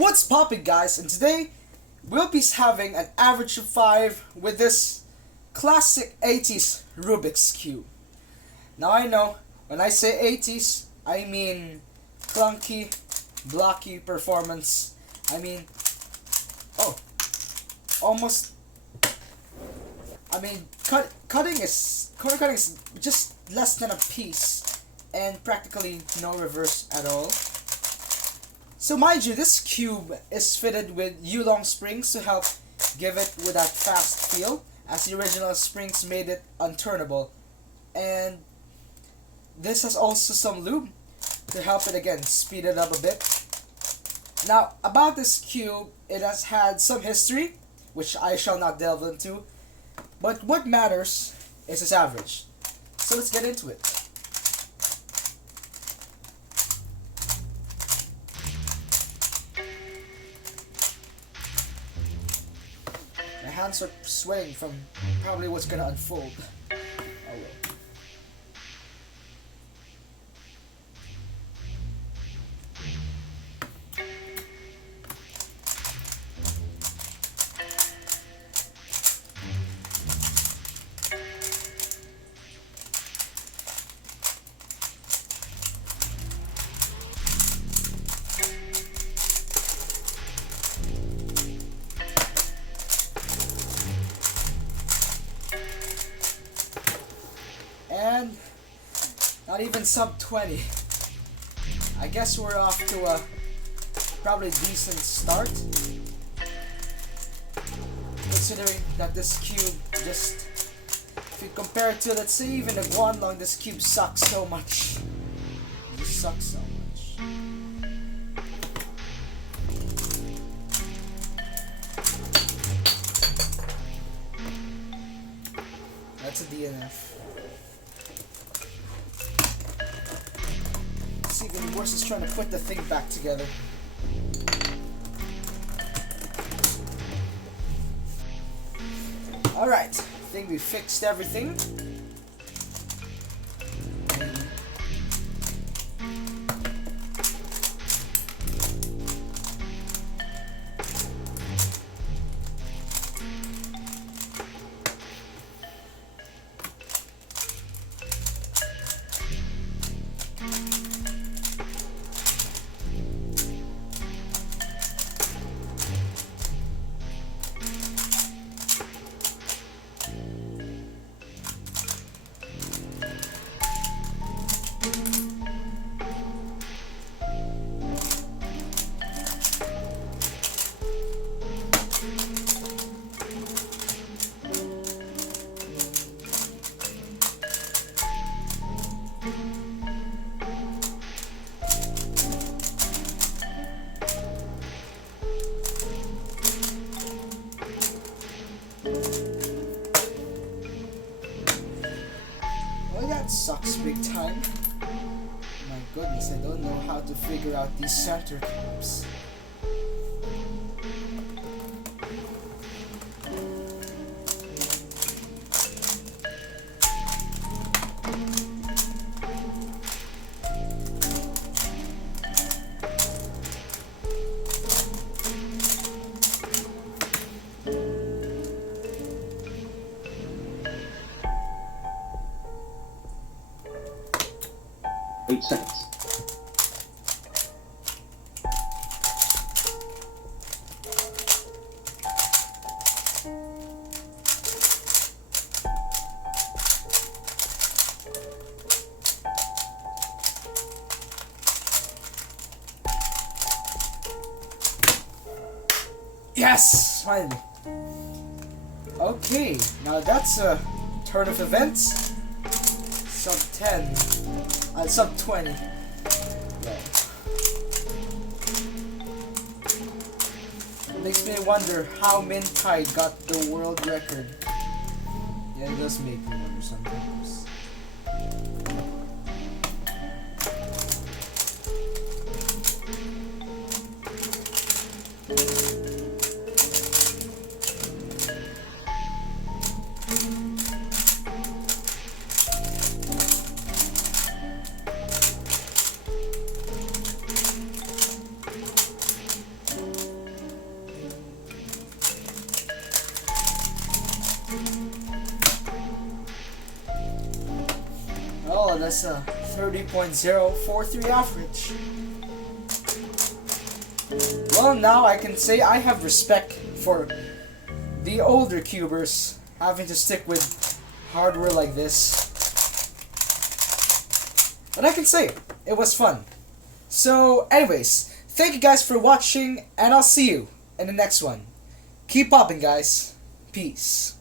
What's poppin', guys? And today we'll be having an average of 5 with this classic 80s Rubik's Cube. Now I know, when I say 80s, I mean clunky, blocky performance. I mean, almost, corner cutting is just less than a piece and practically no reverse at all. So mind you, this cube is fitted with U-long springs to help give it with that fast feel, as the original springs made it unturnable. And this has also some lube to help it again speed it up a bit. Now about this cube, it has had some history, which I shall not delve into, but what matters is its average. So let's get into it. My hands are sweating from probably what's gonna unfold. Oh well. And not even sub 20. I guess we're off to a probably decent start, considering that this cube just, if you compare it to, let's say, even a Guanlong, this cube sucks so much. It just sucks so much. That's a DNF. Even worse is trying to put the thing back together. Alright, I think we fixed everything. Sucks big time. My goodness, I don't know how to figure out these center cubes. Seconds. Yes! Finally. Okay, now that's a turn of events. Sub 10. Sub 20. Yeah. Makes me wonder how Min Tide got the world record. Yeah, it does make me wonder sometimes. that's a 30.043 average. Well, now I can say I have respect for the older cubers having to stick with hardware like this. But I can say it was fun. So anyways, thank you guys for watching, and I'll see you in the next one. Keep popping, guys. Peace.